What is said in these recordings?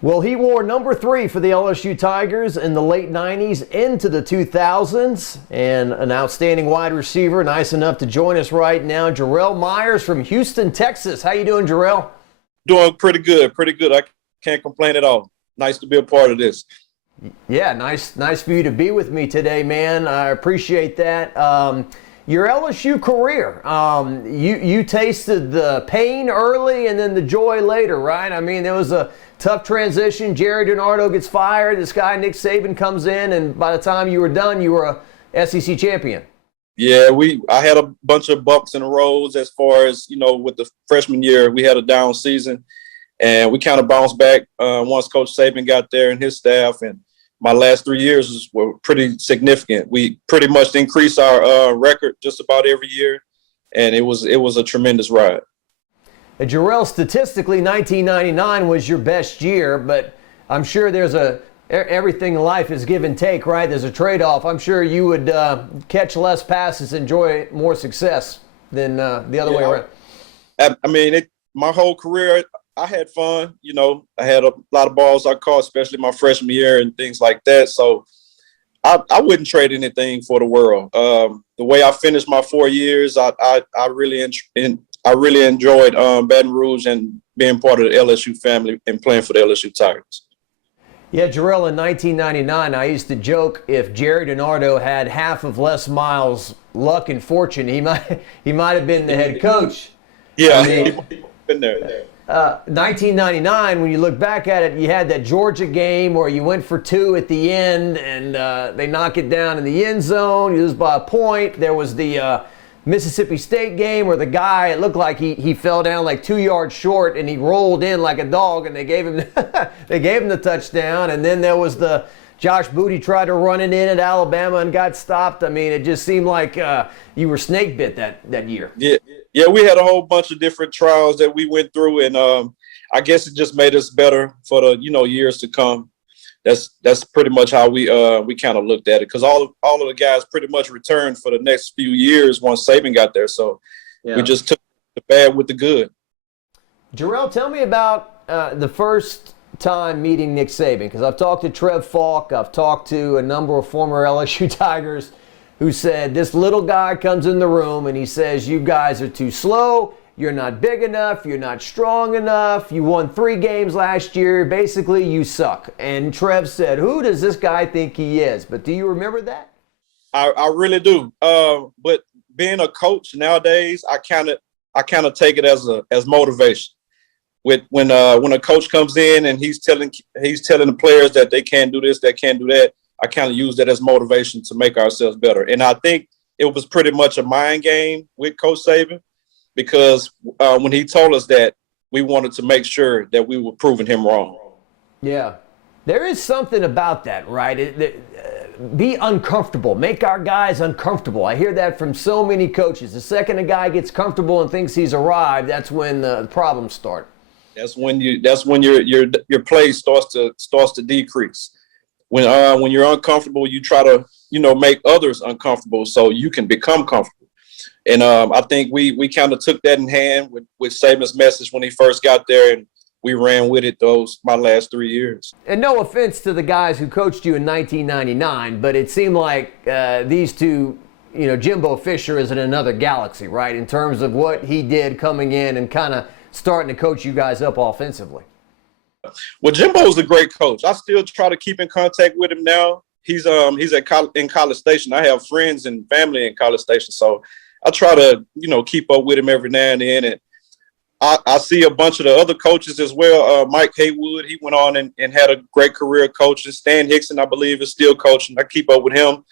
Well, he wore number 3 for the LSU Tigers in the late 90s into the 2000s, and an outstanding wide receiver, nice enough to join us right now, Jerel Myers from Houston, Texas. How you doing, Jerel? Doing pretty good, pretty good. I can't complain at all. Nice to be a part of this. Yeah, nice for you to be with me today, man. I appreciate that. Your LSU career, you tasted the pain early and then the joy later, right? I mean, there was a tough transition. Jerry DiNardo gets fired. This guy, Nick Saban, comes in, and by the time you were done, you were a SEC champion. Yeah, I had a bunch of bumps in the roads as far as, with the freshman year. We had a down season, and we kind of bounced back once Coach Saban got there and his staff. And my last 3 years were pretty significant. We pretty much increased our record just about every year, and it was a tremendous ride. Jerel, statistically, 1999 was your best year, but I'm sure there's everything in life is give and take, right? There's a trade-off. I'm sure you would catch less passes, enjoy more success than the other way around. I mean, my whole career, I had fun. I had a lot of balls I caught, especially my freshman year and things like that. So I wouldn't trade anything for the world. The way I finished my 4 years, I really enjoyed Baton Rouge and being part of the LSU family and playing for the LSU Tigers. Yeah, Jerel, in 1999, I used to joke if Jerry DiNardo had half of Les Miles' luck and fortune, he might have been the head coach. Yeah, he might have been there. 1999, when you look back at it, you had that Georgia game where you went for 2 at the end, and they knock it down in the end zone. You lose by a point. There was the Mississippi State game where the guy, it looked like he fell down like 2 yards short, and he rolled in like a dog, and they gave him the touchdown. And then there was the Josh Booty tried to run it in at Alabama and got stopped. I mean, it just seemed like you were snake bit that year. Yeah, we had a whole bunch of different trials that we went through, and I guess it just made us better for the years to come. That's pretty much how we kind of looked at it, because all of the guys pretty much returned for the next few years once Saban got there. So we just took the bad with the good. Jerel, tell me about the first time meeting Nick Saban, because I've talked to Trev Falk, I've talked to a number of former LSU Tigers who said this little guy comes in the room and he says, you guys are too slow, you're not big enough, you're not strong enough, you won 3 games last year, basically you suck. And Trev said, who does this guy think he is? But do you remember that? I really do. But being a coach nowadays, I kind of take it as motivation. When a coach comes in and he's telling the players that they can't do this, they can't do that, I kind of use that as motivation to make ourselves better. And I think it was pretty much a mind game with Coach Saban, because when he told us that, we wanted to make sure that we were proving him wrong. Yeah. There is something about that, right? Be uncomfortable. Make our guys uncomfortable. I hear that from so many coaches. The second a guy gets comfortable and thinks he's arrived, that's when the problems start. That's when your play starts to decrease. When you're uncomfortable, you try to make others uncomfortable so you can become comfortable. And I think we kind of took that in hand with Saban's message when he first got there, and we ran with it my last 3 years. And no offense to the guys who coached you in 1999, but it seemed like these two, Jimbo Fisher is in another galaxy, right, in terms of what he did coming in and kind of starting to coach you guys up offensively. Well, Jimbo's a great coach. I still try to keep in contact with him now. He's in College Station. I have friends and family in College Station, so I try to keep up with him every now and then. And I see a bunch of the other coaches as well. Mike Haywood, he went on and had a great career coaching. Stan Hickson, I believe, is still coaching. I keep up with him.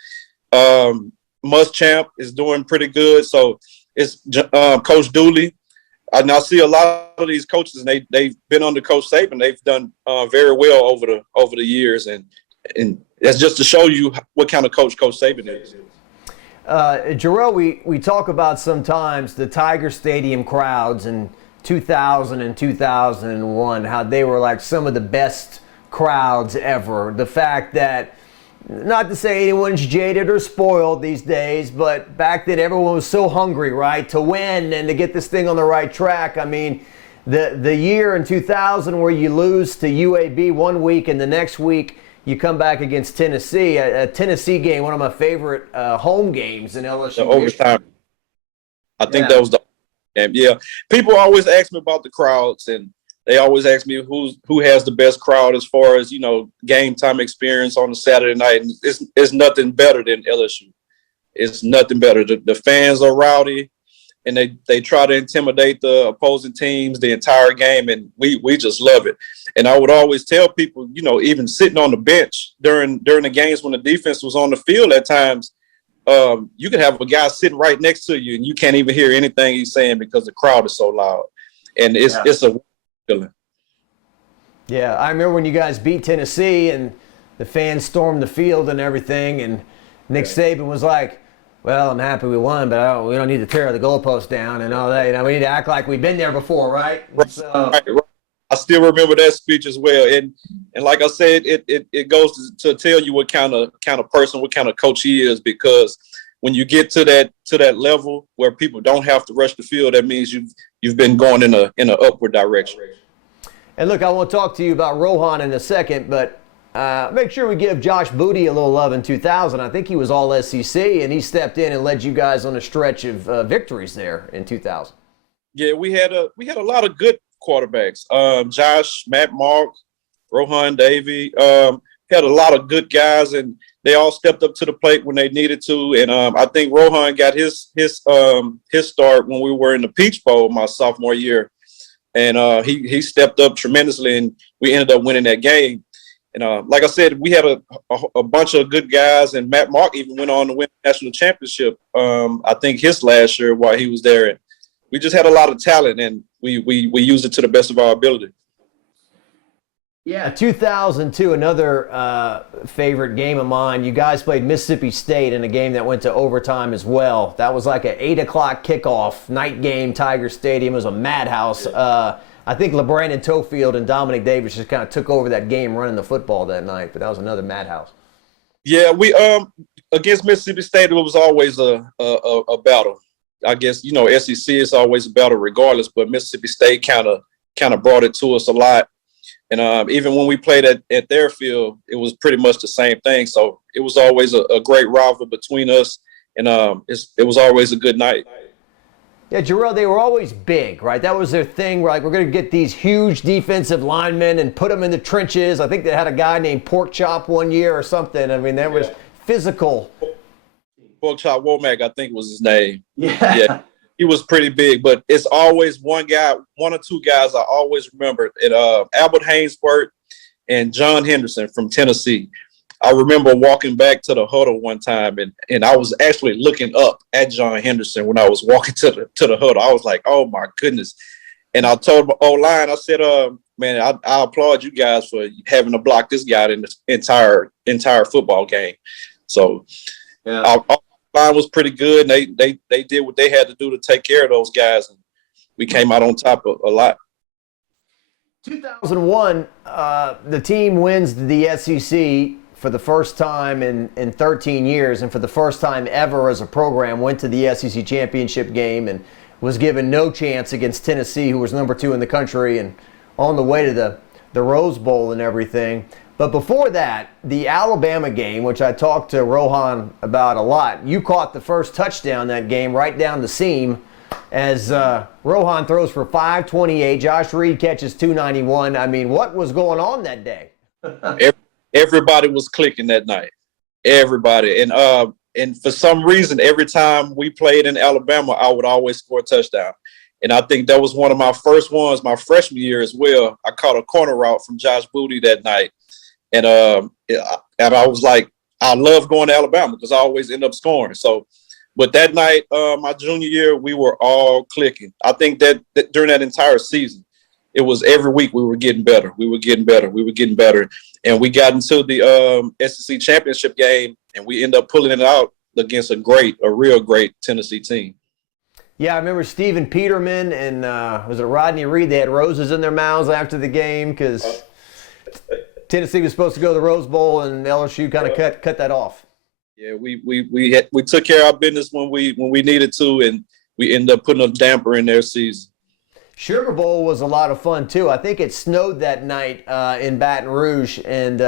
Muschamp is doing pretty good. So it's Coach Dooley. And I see a lot of these coaches, and they've been under Coach Saban. They've done very well over the years, and that's just to show you what kind of coach Coach Saban is. Jerel, we talk about sometimes the Tiger Stadium crowds in 2000 and 2001, how they were like some of the best crowds ever. The fact that, not to say anyone's jaded or spoiled these days, but back then everyone was so hungry, right, to win and to get this thing on the right track. I mean, the year in 2000 where you lose to UAB one week and the next week you come back against Tennessee, a Tennessee game, one of my favorite home games in LSU. The overtime. I think that was the game. Yeah. People always ask me about the crowds, and they always ask me who has the best crowd as far as, game time experience on a Saturday night. And it's nothing better than LSU. It's nothing better. The fans are rowdy, and they try to intimidate the opposing teams the entire game, and we just love it. And I would always tell people, even sitting on the bench during the games when the defense was on the field at times, you could have a guy sitting right next to you, and you can't even hear anything he's saying because the crowd is so loud. And it's a feeling. Yeah, I remember when you guys beat Tennessee and the fans stormed the field and everything, and Nick Saban was like, well, I'm happy we won, but we don't need to tear the goalpost down and all that. We need to act like we've been there before, right? Right. I still remember that speech as well. And like I said, it goes to tell you what kind of person, what kind of coach he is, because when you get to that level where people don't have to rush the field, that means you've been going in an upward direction. And look, I want to talk to you about Rohan in a second, but make sure we give Josh Booty a little love in 2000. I think he was all SEC, and he stepped in and led you guys on a stretch of victories there in 2000. Yeah, we had a lot of good quarterbacks. Josh, Matt, Mark, Rohan, Davey, had a lot of good guys, and they all stepped up to the plate when they needed to. And I think Rohan got his start when we were in the Peach Bowl my sophomore year, and he stepped up tremendously, and we ended up winning that game. And like I said, we had a bunch of good guys, and Matt Mark even went on to win the national championship. I think his last year while he was there. And we just had a lot of talent, and we used it to the best of our ability. Yeah, 2002, another favorite game of mine. You guys played Mississippi State in a game that went to overtime as well. That was like an 8 o'clock kickoff, night game, Tiger Stadium. It was a madhouse. I think LeBrandon Tofield and Dominic Davis just kind of took over that game running the football that night, but that was another madhouse. Yeah, we against Mississippi State, it was always a battle. I guess, SEC is always a battle regardless, but Mississippi State kind of brought it to us a lot. And even when we played at their field, it was pretty much the same thing. So it was always a great rivalry between us, and it was always a good night. Yeah, Jerel, they were always big, right? That was their thing. We're going to get these huge defensive linemen and put them in the trenches. I think they had a guy named Pork Chop one year or something. I mean, that was physical. Pork Chop Womack, I think was his name. Yeah. He was pretty big, but it's always one or two guys I always remember. Albert Hainsworth and John Henderson from Tennessee. I remember walking back to the huddle one time, and I was actually looking up at John Henderson when I was walking to the huddle. I was like, oh, my goodness. And I told my O-line, I said, man, I applaud you guys for having to block this guy in the entire football game. So our line was pretty good, and they did what they had to do to take care of those guys, and we came out on top of a lot. 2001, the team wins the SEC for the first time in 13 years, and for the first time ever as a program went to the SEC championship game and was given no chance against Tennessee, who was number 2 in the country, and on the way to the Rose Bowl and everything. But before that, the Alabama game, which I talked to Rohan about a lot, you caught the first touchdown that game right down the seam as Rohan throws for 528. Josh Reed catches 291. I mean, what was going on that day? Everybody was clicking that night. Everybody. And for some reason, every time we played in Alabama, I would always score a touchdown. And I think that was one of my first ones my freshman year as well. I caught a corner route from Josh Booty that night. And I was like, I love going to Alabama because I always end up scoring. So, but that night, my junior year, we were all clicking. I think that during that entire season, it was every week we were getting better. We were getting better. And we got into the SEC championship game, and we ended up pulling it out against a real great Tennessee team. Yeah, I remember Stephen Peterman and was it Rodney Reed? They had roses in their mouths after the game because Tennessee was supposed to go to the Rose Bowl, and LSU kind of cut that off. Yeah, we took care of our business when we needed to, and we ended up putting a damper in their season. Sugar Bowl was a lot of fun too. I think it snowed that night in Baton Rouge, and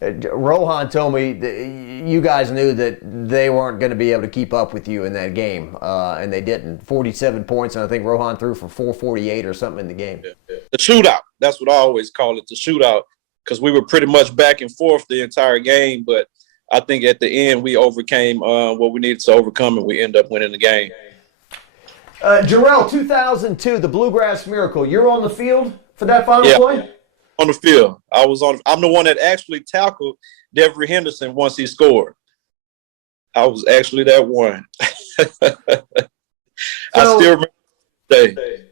Rohan told me that you guys knew that they weren't going to be able to keep up with you in that game, and they didn't. 47 points, and I think Rohan threw for 448 or something in the game. The shootout. That's what I always call it, the shootout, because we were pretty much back and forth the entire game, but I think at the end we overcame what we needed to overcome, and we ended up winning the game. Jerel, 2002, the Bluegrass Miracle. You're on the field for that final play? On the field. I'm the one that actually tackled Devery Henderson once he scored. I was actually that one. I still remember the day.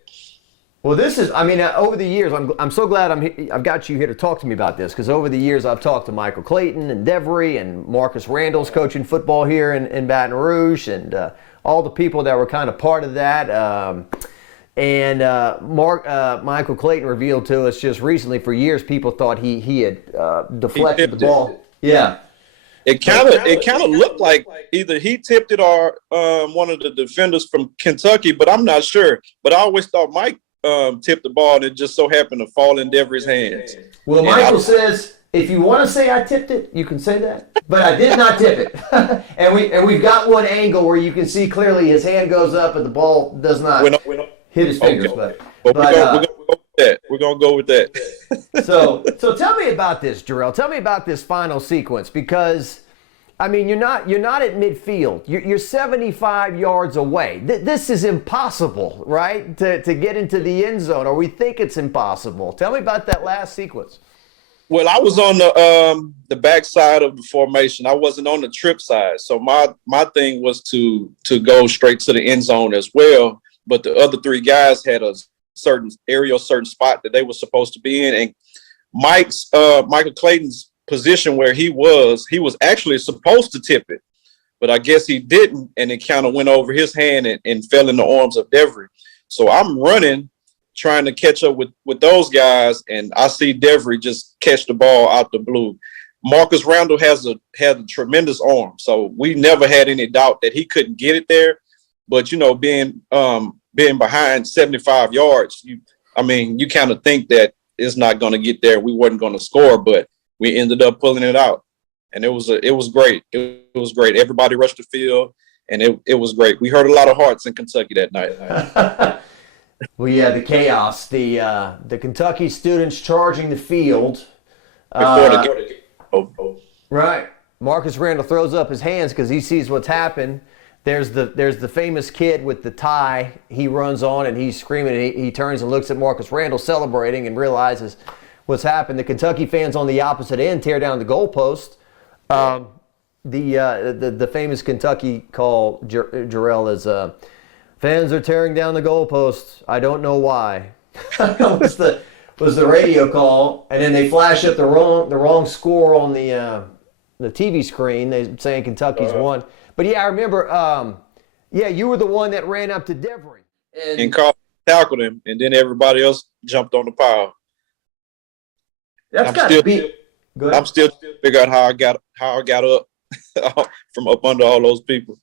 Well, this is, I mean, over the years, I'm so glad I've got you here to talk to me about this, because over the years I've talked to Michael Clayton and Devery, and Marcus Randall's coaching football here in Baton Rouge, and all the people that were kind of part of that. Michael Clayton revealed to us just recently, for years people thought he had deflected the ball. Yeah. It kind of looked like either he tipped it or one of the defenders from Kentucky, but I'm not sure. But I always thought Mike tipped the ball, and it just so happened to fall in Devery's hands. Well, Michael says, if you want to say I tipped it, you can say that, but I did not tip it. and we've got one angle where you can see clearly his hand goes up and the ball does not hit his fingers. Okay. But we're gonna go with that. So tell me about this, Jerel. Tell me about this final sequence, because I mean, you're not at midfield. You're 75 yards away. This is impossible, right? To get into the end zone, or we think it's impossible. Tell me about that last sequence. Well, I was on the back side of the formation. I wasn't on the trip side, so my thing was to go straight to the end zone as well. But the other three guys had a certain area, certain spot that they were supposed to be in, and Michael Clayton's position where he was actually supposed to tip it, but I guess he didn't, and it kind of went over his hand and fell in the arms of Devery. So I'm running, trying to catch up with those guys, and I see Devery just catch the ball out the blue. Marcus Randall had a tremendous arm, so we never had any doubt that he couldn't get it there. But being behind 75 yards, you kind of think that it's not going to get there. We wasn't going to score, but we ended up pulling it out, and it was great. It was great. Everybody rushed the field, and it was great. We heard a lot of hearts in Kentucky that night. Well, yeah, the chaos, the Kentucky students charging the field. Right. Marcus Randall throws up his hands because he sees what's happened. There's the famous kid with the tie. He runs on and he's screaming. And he turns and looks at Marcus Randall celebrating and realizes what's happened. The Kentucky fans on the opposite end tear down the goalpost. The famous Kentucky call, Jerel, is fans are tearing down the goalpost. I don't know why. was the radio call, and then they flash up the wrong score on the TV screen. They're saying Kentucky's won. But yeah, I remember. You were the one that ran up to Devery and tackled him, and then everybody else jumped on the pile. That's got to be. I'm still figuring out how I got up from up under all those people.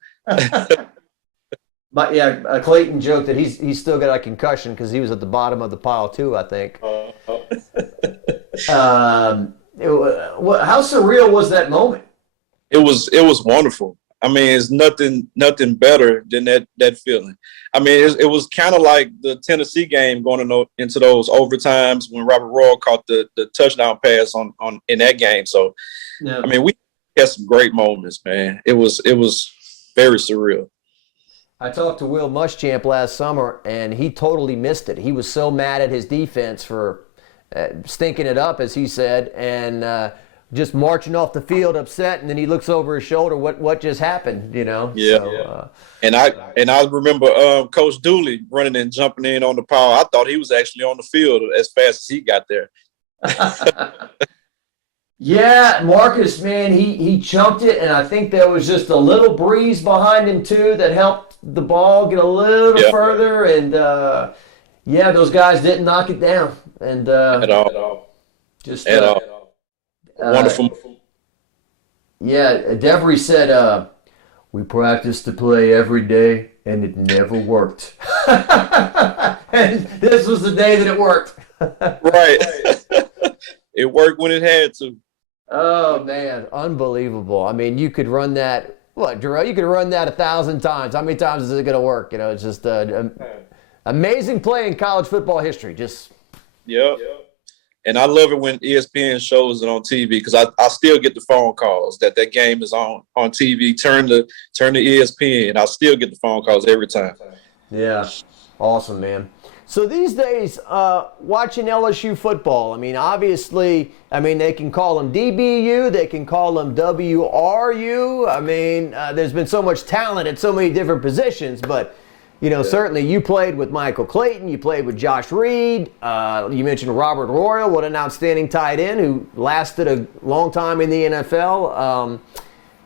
But yeah, Clayton joked that he's still got a concussion because he was at the bottom of the pile too, I think. How surreal was that moment? It was wonderful. I mean, it's nothing better than that feeling. I mean, it was kind of like the Tennessee game going into those overtimes when Robert Royal caught the touchdown pass on in that game. So, yeah. I mean, we had some great moments, man. It was very surreal. I talked to Will Muschamp last summer, and he totally missed it. He was so mad at his defense for stinking it up, as he said, and just marching off the field upset, and then he looks over his shoulder. What just happened? Yeah. So, and I remember Coach Dooley running and jumping in on the pile. I thought he was actually on the field as fast as he got there. Yeah, Marcus, man, he chunked it, and I think there was just a little breeze behind him too that helped the ball get a little further. And those guys didn't knock it down. And at all. Just at all. Wonderful. Yeah, Devery said, we practiced to play every day, and it never worked. And this was the day that it worked. Right. It worked when it had to. Oh man, unbelievable. I mean, you could run that. What, Jerel? You could run that 1,000 times. How many times is it going to work? You know, it's just an amazing play in college football history. Just Yep. And I love it when ESPN shows it on TV because I still get the phone calls that game is on TV. Turn to ESPN. I still get the phone calls every time. yeah, awesome, man. So these days, watching LSU football, I mean, obviously, they can call them DBU, they can call them WRU. I mean, there's been so much talent at so many different positions, but, certainly you played with Michael Clayton, you played with Josh Reed, you mentioned Robert Royal, what an outstanding tight end who lasted a long time in the NFL.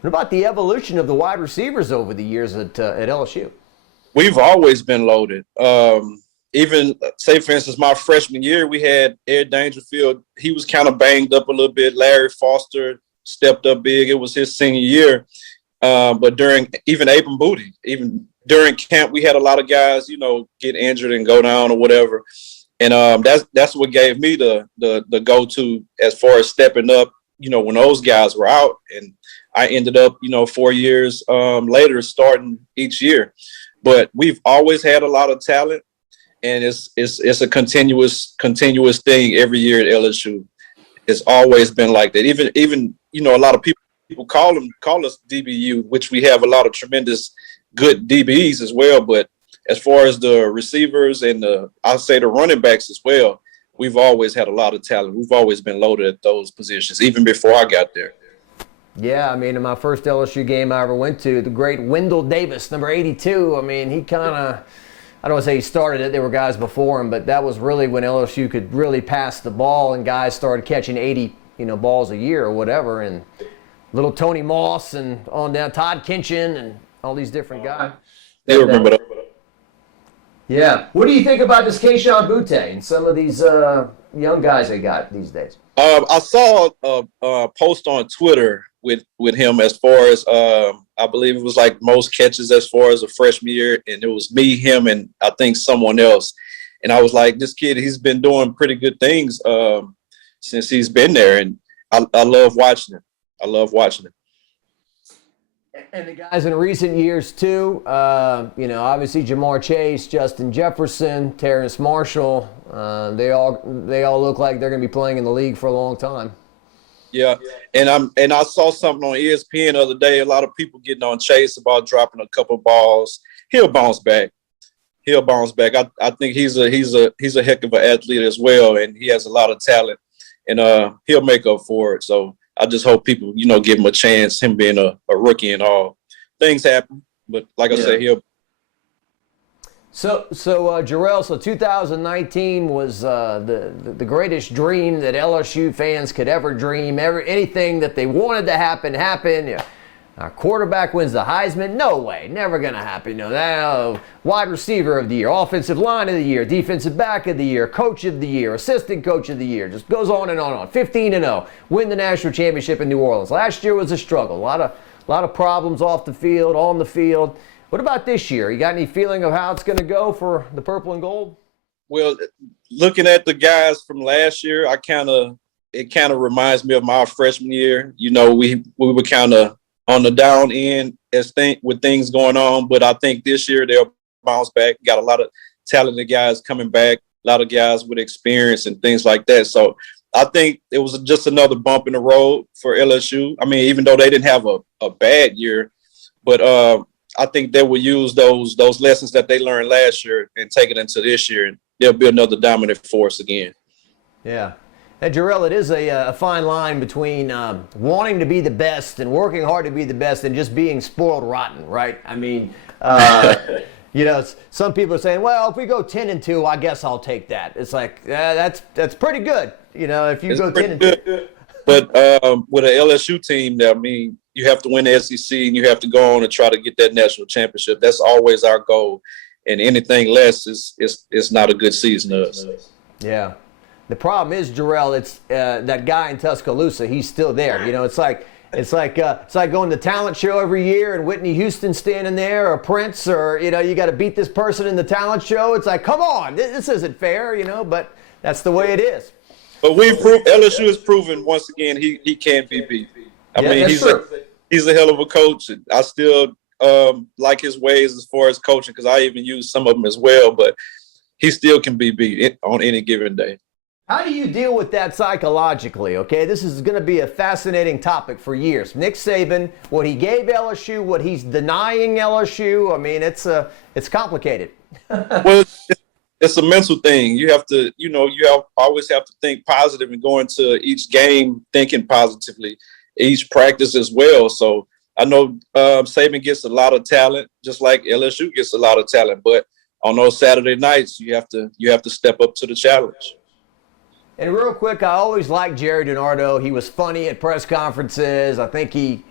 What about the evolution of the wide receivers over the years at LSU? We've always been loaded. Even say, for instance, my freshman year, we had Ed Dangerfield. He was kind of banged up a little bit. Larry Foster stepped up big. It was his senior year. But during even Abram Booty, even during camp, we had a lot of guys, get injured and go down or whatever. And that's what gave me the go-to as far as stepping up, when those guys were out. And I ended up, 4 years later starting each year. But we've always had a lot of talent. And it's a continuous thing every year at LSU. It's always been like that. Even a lot of people call us DBU, which we have a lot of tremendous good DBs as well. But as far as the receivers and I'll say the running backs as well, we've always had a lot of talent. We've always been loaded at those positions, even before I got there. Yeah, in my first LSU game I ever went to, the great Wendell Davis, number 82. He kind of, I don't want to say he started it. There were guys before him, but that was really when LSU could really pass the ball and guys started catching 80, balls a year or whatever. And little Tony Moss and on down Todd Kinchin and all these different guys. They remember that. Yeah. What do you think about this Keyshawn Butte and some of these young guys they got these days? I saw a post on Twitter with him as far as I believe it was like most catches as far as a freshman year, and it was me, him, and I think someone else. And I was like, this kid, he's been doing pretty good things since he's been there, and I love watching him. I love watching him. And the guys in recent years too, obviously Jamar Chase, Justin Jefferson, Terrence Marshall, they all look like they're going to be playing in the league for a long time. Yeah, and I saw something on ESPN the other day. A lot of people getting on Chase about dropping a couple balls. He'll bounce back. I think he's a heck of an athlete as well, and he has a lot of talent, and he'll make up for it. So I just hope people, give him a chance. Him being a rookie and all, things happen, but like I said, he'll. So Jerel, so 2019 was the greatest dream that LSU fans could ever dream. Anything that they wanted to happen happened. Yeah. Our quarterback wins the Heisman. No way, never gonna happen. Wide receiver of the year, offensive line of the year, defensive back of the year, coach of the year, assistant coach of the year. Just goes on and on and on. 15-0, win the national championship in New Orleans. Last year was a struggle. A lot of problems off the field, on the field. What about this year? You got any feeling of how it's going to go for the purple and gold? Well, looking at the guys from last year, it kind of reminds me of my freshman year. We were kind of on the down end with things going on, but I think this year they'll bounce back. Got a lot of talented guys coming back, a lot of guys with experience and things like that. So I think it was just another bump in the road for LSU. Even though they didn't have a bad year, but I think they will use those lessons that they learned last year and take it into this year, and they'll be another dominant force again. Yeah. And Jerel, it is a fine line between wanting to be the best and working hard to be the best and just being spoiled rotten, right? Some people are saying, well, if we go 10-2, I guess I'll take that. It's like, that's pretty good, if you go 10-2. But with an LSU team, you have to win the SEC and you have to go on and try to get that national championship. That's always our goal. And anything less is not a good season to us. Yeah. The problem is, Jerel, it's that guy in Tuscaloosa. He's still there. It's like It's like going to the talent show every year and Whitney Houston standing there, or Prince, or you got to beat this person in the talent show. It's like, come on, this isn't fair, but that's the way it is. But LSU has proven once again he can be beat. I mean, he's a hell of a coach. And I still like his ways as far as coaching, because I even use some of them as well. But he still can be beat on any given day. How do you deal with that psychologically? Okay, this is going to be a fascinating topic for years. Nick Saban, what he gave LSU, what he's denying LSU. I mean, it's complicated. Well, it's a mental thing. You have to, always have to think positive and go into each game thinking positively, each practice as well. So I know Saban gets a lot of talent, just like LSU gets a lot of talent. But on those Saturday nights, you have to step up to the challenge. And real quick, I always liked Jerry DiNardo. He was funny at press conferences. I think he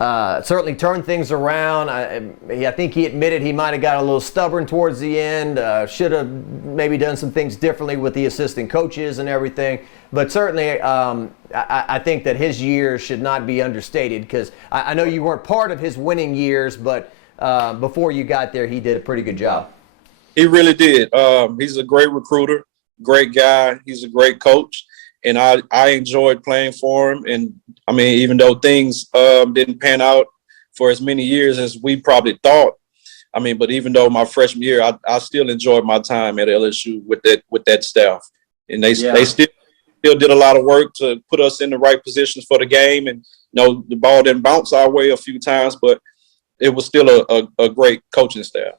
certainly turned things around. I think he admitted he might have got a little stubborn towards the end. Should have maybe done some things differently with the assistant coaches and everything. But certainly, I think that his years should not be understated, because I know you weren't part of his winning years, but before you got there, he did a pretty good job. He really did. He's a great recruiter. Great guy. He's a great coach, and I enjoyed playing for him. And I mean, even though things didn't pan out for as many years as we probably thought, I mean, but even though my freshman year, I still enjoyed my time at LSU with that staff, and they still did a lot of work to put us in the right positions for the game. And the ball didn't bounce our way a few times, but it was still a great coaching staff.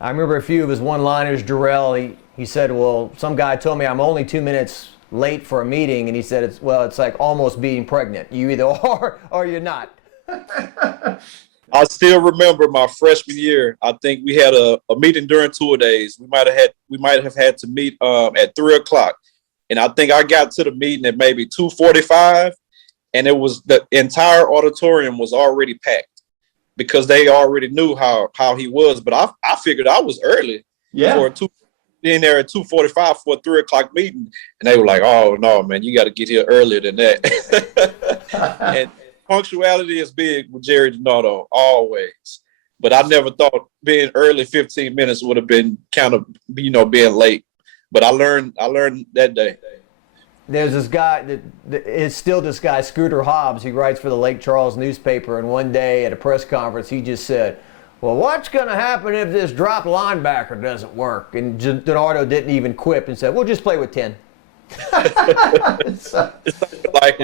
I remember a few of his one-liners. Jerel, he said, well, some guy told me I'm only 2 minutes late for a meeting, and he said, it's like almost being pregnant. You either are or you're not. I still remember my freshman year. I think we had a meeting during tour days. We might have had to meet at 3:00, and I think I got to the meeting at maybe 2:45, and it was the entire auditorium was already packed, because they already knew how he was. But I figured I was early for being there at 2:45 for a 3:00 meeting, and they were like, "Oh no, man, you got to get here earlier than that." And punctuality is big with Jerry DiNardo, always. But I never thought being early 15 minutes would have been kind of being late. But I learned that day. There's this guy it's still this guy, Scooter Hobbs. He writes for the Lake Charles newspaper, and one day at a press conference he just said, well, what's going to happen if this drop linebacker doesn't work? And DiNardo didn't even quip and said, we'll just play with 10. So, like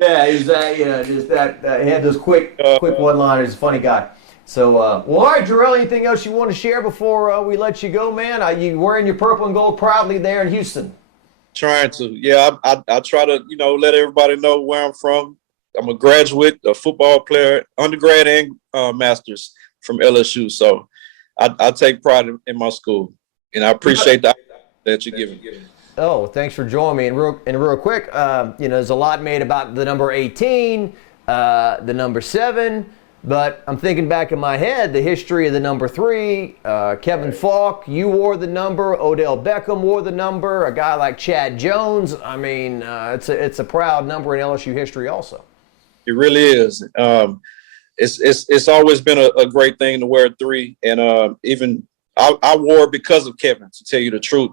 yeah, he's just that he had those quick one-liners. Funny guy. So, well, all right, Jerel, anything else you want to share before we let you go, man? You wearing your purple and gold proudly there in Houston. Trying to. Yeah, I try to, let everybody know where I'm from. I'm a graduate, a football player, undergrad and master's from LSU. So I take pride in my school, and I appreciate that you're giving. Oh, thanks for joining me. And real quick, there's a lot made about the number 18, the number 7, but I'm thinking back in my head, the history of the number 3, Kevin Falk, you wore the number, Odell Beckham wore the number, a guy like Chad Jones. I mean, it's a proud number in LSU history also. It really is. It's always been a great thing to wear 3, and even I wore it because of Kevin, to tell you the truth.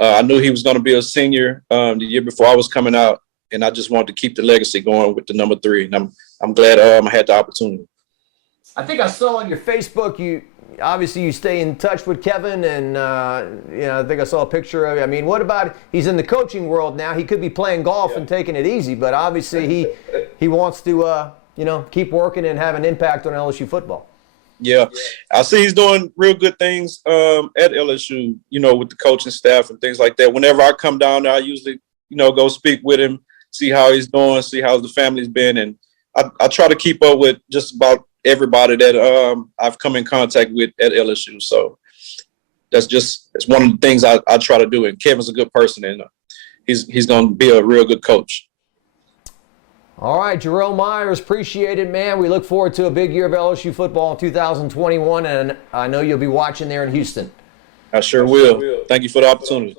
I knew he was going to be a senior the year before I was coming out, and I just wanted to keep the legacy going with the number 3, and I'm glad I had the opportunity. I think I saw on your Facebook you stay in touch with Kevin, and I think I saw a picture of you. I mean, what about he's in the coaching world now? He could be playing golf and taking it easy, but obviously he wants to keep working and have an impact on LSU football. Yeah, I see he's doing real good things at LSU, with the coaching staff and things like that. Whenever I come down there, I usually, go speak with him, see how he's doing, see how the family's been. And I try to keep up with just about everybody that I've come in contact with at LSU. So it's one of the things I try to do. And Kevin's a good person, and he's going to be a real good coach. All right, Jerel Myers, appreciate it, man. We look forward to a big year of LSU football in 2021, and I know you'll be watching there in Houston. I sure will. Thank you for the opportunity.